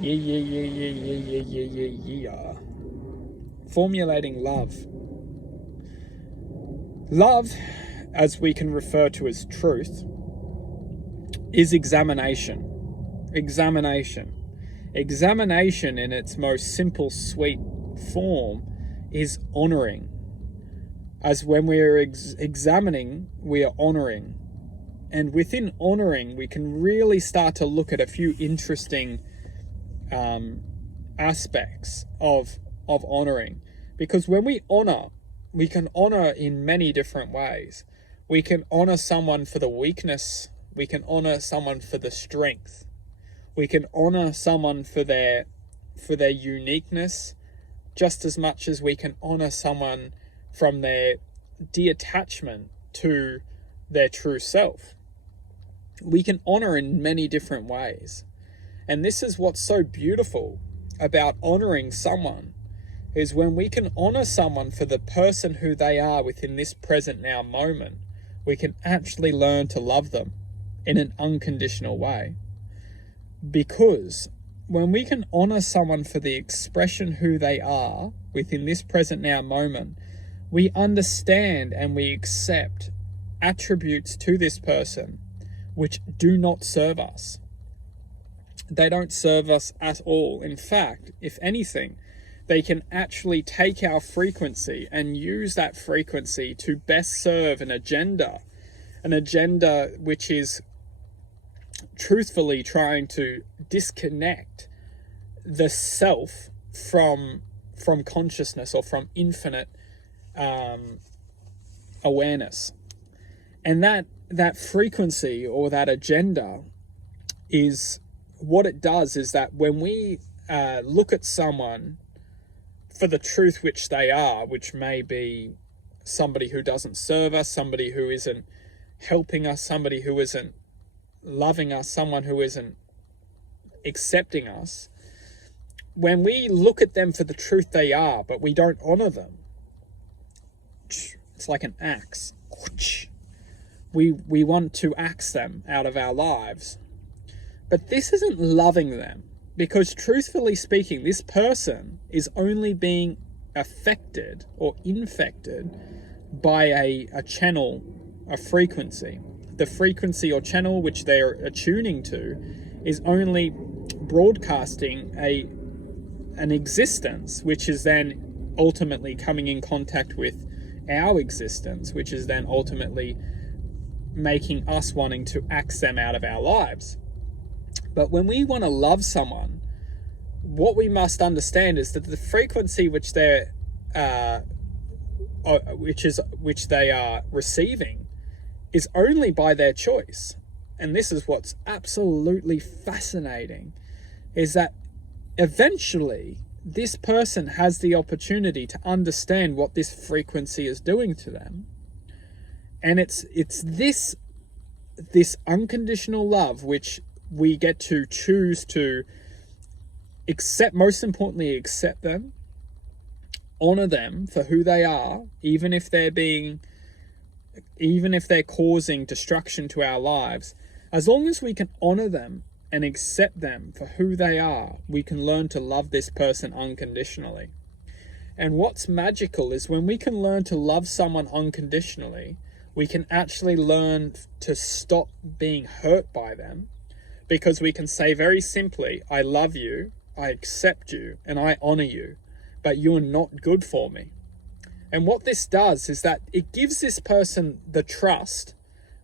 Yeah. Formulating love. Love, as we can refer to as truth, is examination. Examination in its most simple, sweet form is honoring. As when we're examining, we are honoring. And within honoring, we can really start to look at a few interesting aspects of honoring. Because when we honor, we can honor in many different ways. We can honor someone for the weakness. We can honor someone for the strength. We can honor someone for their uniqueness, just as much as we can honor someone from their detachment to their true self. We can honor in many different ways. And this is what's so beautiful about honoring someone, is when we can honor someone for the person who they are within this present now moment, we can actually learn to love them in an unconditional way. Because when we can honor someone for the expression who they are within this present now moment, we understand and we accept attributes to this person which do not serve us. They don't serve us at all. In fact, if anything, they can actually take our frequency and use that frequency to best serve an agenda which is truthfully trying to disconnect the self from consciousness or from infinite awareness. And that frequency or that agenda is what it does, is that when we look at someone for the truth which they are, which may be somebody who doesn't serve us, somebody who isn't helping us, somebody who isn't loving us, someone who isn't accepting us, when we look at them for the truth they are, but we don't honor them, it's like an axe. We want to axe them out of our lives. But this isn't loving them, because truthfully speaking, this person is only being affected or infected by a channel, a frequency. The frequency or channel which they're attuning to is only broadcasting an existence, which is then ultimately coming in contact with our existence, which is then ultimately making us wanting to axe them out of our lives. But when we want to love someone, what we must understand is that the frequency which they are receiving is only by their choice. And this is what's absolutely fascinating, is that eventually this person has the opportunity to understand what this frequency is doing to them. And it's this unconditional love which we get to choose to accept, most importantly, accept them, honor them for who they are, even if they're causing destruction to our lives. As long as we can honor them and accept them for who they are, we can learn to love this person unconditionally. And what's magical is when we can learn to love someone unconditionally, we can actually learn to stop being hurt by them, because we can say very simply, I love you, I accept you, and I honor you, but you're not good for me. And what this does is that it gives this person the trust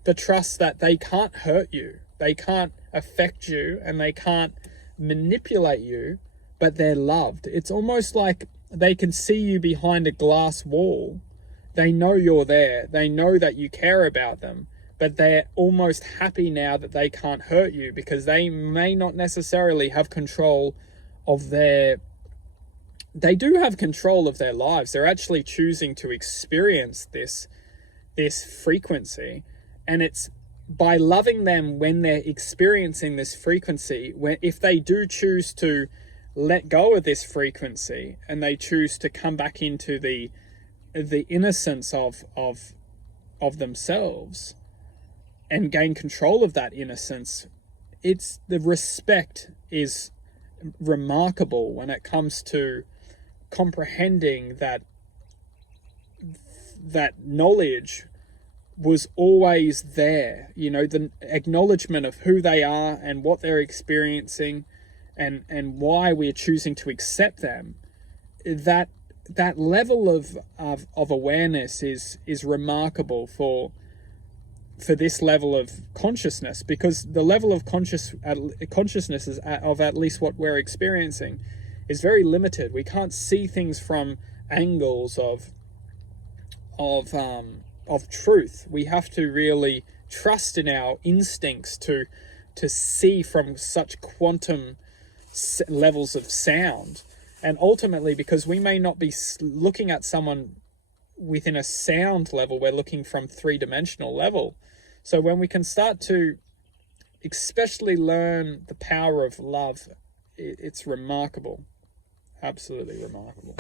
that they can't hurt you, they can't affect you, and they can't manipulate you, but they're loved. It's almost like they can see you behind a glass wall. They know you're there. They know that you care about them, but they're almost happy now that they can't hurt you, because they may not necessarily have control of they do have control of their lives. They're actually choosing to experience this frequency. And it's by loving them when they're experiencing this frequency, if they do choose to let go of this frequency and they choose to come back into the innocence of themselves and gain control of that innocence, it's the respect is remarkable when it comes to comprehending that knowledge was always there. You know, the acknowledgement of who they are and what they're experiencing, and why we're choosing to accept them. That level of awareness is remarkable for this level of consciousness, because the level of consciousness is of at least what we're experiencing is very limited. We can't see things from angles of truth. We have to really trust in our instincts to see from such quantum levels of sound. And ultimately, because we may not be looking at someone within a sound level, we're looking from three-dimensional level. So when we can start to especially learn the power of love, it's remarkable. Absolutely remarkable.